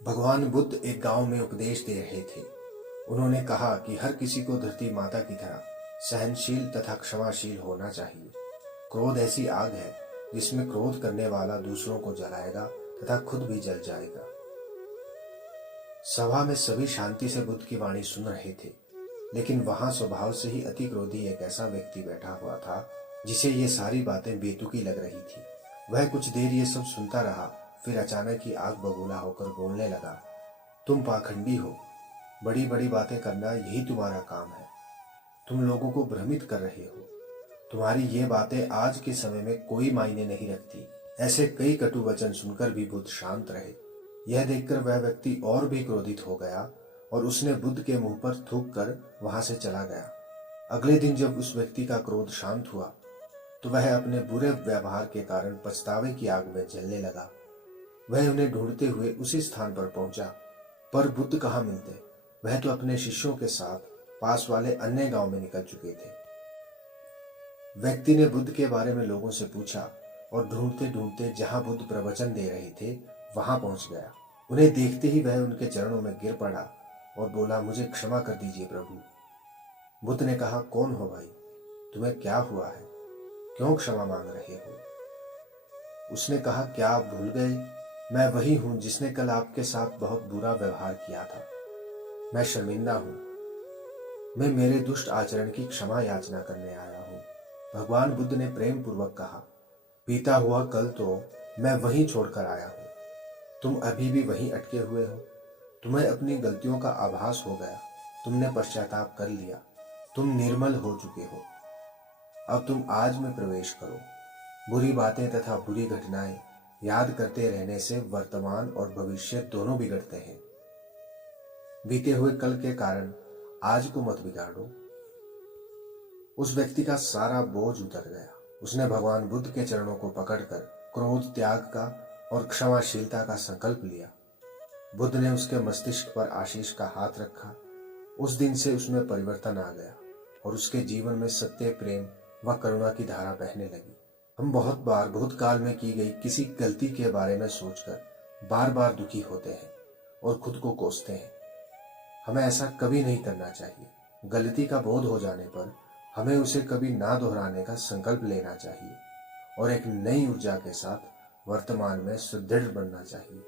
भगवान बुद्ध एक गांव में उपदेश दे रहे थे। उन्होंने कहा कि हर किसी को धरती माता की तरह सहनशील तथा क्षमाशील होना चाहिए। क्रोध ऐसी आग है जिसमें क्रोध करने वाला दूसरों को जलाएगा तथा खुद भी जल जाएगा। सभा में सभी शांति से बुद्ध की वाणी सुन रहे थे, लेकिन वहां स्वभाव से ही अति क्रोधी एक ऐसा व्यक्ति बैठा हुआ था जिसे ये सारी बातें बेतुकी लग रही थी। वह कुछ देर ये सब सुनता रहा, फिर अचानक ही आग बबूला होकर बोलने लगा, तुम पाखंडी हो, बड़ी बड़ी बातें करना यही तुम्हारा काम है। तुम लोगों को भ्रमित कर रहे हो। तुम्हारी ये बातें आज के समय में कोई मायने नहीं रखती। ऐसे कई कटु वचन सुनकर भी बुद्ध शांत रहे। यह देखकर वह व्यक्ति और भी क्रोधित हो गया और उसने बुद्ध के मुंह पर थूक कर वहां से चला गया। अगले दिन जब उस व्यक्ति का क्रोध शांत हुआ तो वह अपने बुरे व्यवहार के कारण पछतावे की आग में जलने लगा। वह उन्हें ढूंढते हुए उसी स्थान पर पहुंचा, पर बुद्ध कहाँ मिलते। वह तो अपने शिष्यों के साथ पास वाले अन्य गांव में निकल चुके थे। व्यक्ति ने बुद्ध के बारे में लोगों से पूछा और ढूंढते ढूंढते जहां बुद्ध प्रवचन दे रहे थे वहां पहुंच गया। उन्हें देखते ही वह उनके चरणों में गिर पड़ा और बोला, मुझे क्षमा कर दीजिए प्रभु। बुद्ध ने कहा, कौन हो भाई, तुम्हें क्या हुआ है, क्यों क्षमा मांग रहे हो? उसने कहा, क्या आप भूल गए, मैं वही हूं जिसने कल आपके साथ बहुत बुरा व्यवहार किया था। मैं शर्मिंदा हूं। मैं मेरे दुष्ट आचरण की क्षमा याचना करने आया हूं। भगवान बुद्ध ने प्रेम पूर्वक कहा, बीता हुआ कल तो मैं वहीं छोड़कर आया हूं। तुम अभी भी वहीं अटके हुए हो। तुम्हें अपनी गलतियों का आभास हो गया। तुमने पश्चाताप कर लिया। तुम निर्मल हो चुके हो। अब तुम आज में प्रवेश करो। बुरी बातें तथा बुरी घटनाएं याद करते रहने से वर्तमान और भविष्य दोनों बिगड़ते हैं। बीते हुए कल के कारण आज को मत बिगाड़ो। उस व्यक्ति का सारा बोझ उतर गया। उसने भगवान बुद्ध के चरणों को पकड़कर क्रोध त्याग का और क्षमाशीलता का संकल्प लिया। बुद्ध ने उसके मस्तिष्क पर आशीष का हाथ रखा। उस दिन से उसमें परिवर्तन आ गया और उसके जीवन में सत्य, प्रेम व करुणा की धारा बहने लगी। हम बहुत बार भूतकाल में की गई किसी गलती के बारे में सोचकर बार बार दुखी होते हैं और खुद को कोसते हैं। हमें ऐसा कभी नहीं करना चाहिए। गलती का बोध हो जाने पर हमें उसे कभी ना दोहराने का संकल्प लेना चाहिए और एक नई ऊर्जा के साथ वर्तमान में सुदृढ़ बनना चाहिए।